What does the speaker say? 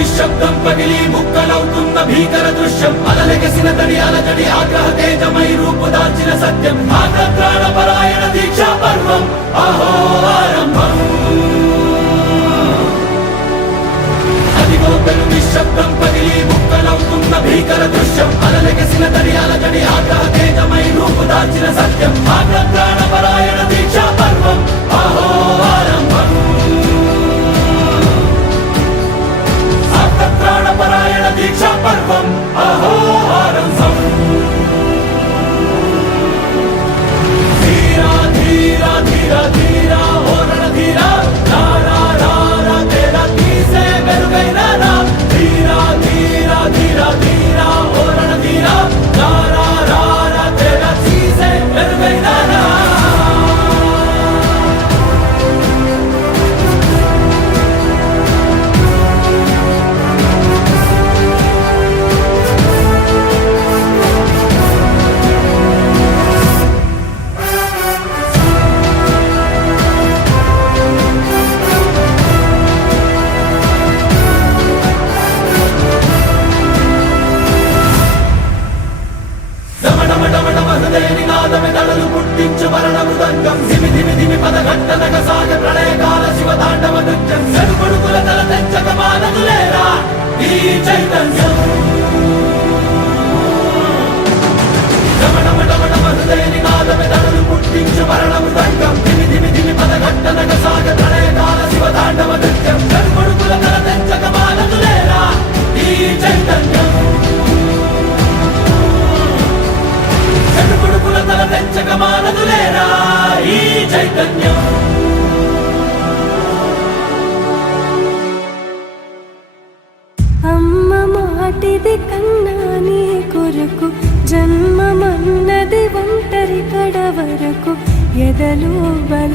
నిశ్శబ్దం పగిలి ముక్కలవుతున్న భీకర దృశ్యం అలలెగసిన తడి అలజడి ఆగ్రహ తేజమై రూపుదాల్చిన సత్యం ఆగ్రహ దీక్షా పర్వం అహో ఆరంభం అదిగో పెను నిశ్శబ్దం పగిలి ముక్కలవుతున్న భీకర దృశ్యం అలలెగసిన తడి అలజడి ఆగ్రహ తేజమై రూపుదాల్చిన సత్యం ఆగ్రహ దీక్షా పర్వం అహో ఆరంభం ప్రాణపరాయణ దీక్షా పర్వం అహో ఆరంభం ధీరా ధీరా ధీరా ధీరా ఓరణ ధీరా రారా రారా తేరా తీసే మెరుగైన రా ధీరా ధీరా ధీరా ధీరా ఓరణ ధీరా రారా రారా తేరా తీసే మెరుగైన రా నినాదమెదడలు పుట్టించు మరణ మృదంగం ధిమి ధిమి ధిమి పదఘట్టనగ సాగ ప్రళయకాల శివ తాండవ నృత్యం చెడుకొడుకుల తల తెంచక మానదులేరా ఈ చైతన్యం డమడమడమడమ హృదయ నినాదమెదడలు పుట్టించు మరణ మృదంగం ధిమి ధిమి ధిమి పదఘట్టనగ సాగ ప్రళయకాల శివ తాండవ నృత్యం చెడుకొడుకుల తల తెంచక మానదులేరా ఈ చైతన్యం తల తెంచక మానదులేరా ఈ చైతన్యం అమ్మ మాటిది కన్నా నీ కొరకు జన్మమన్నది ఒంటరి కడ వరకు ఎదలో బల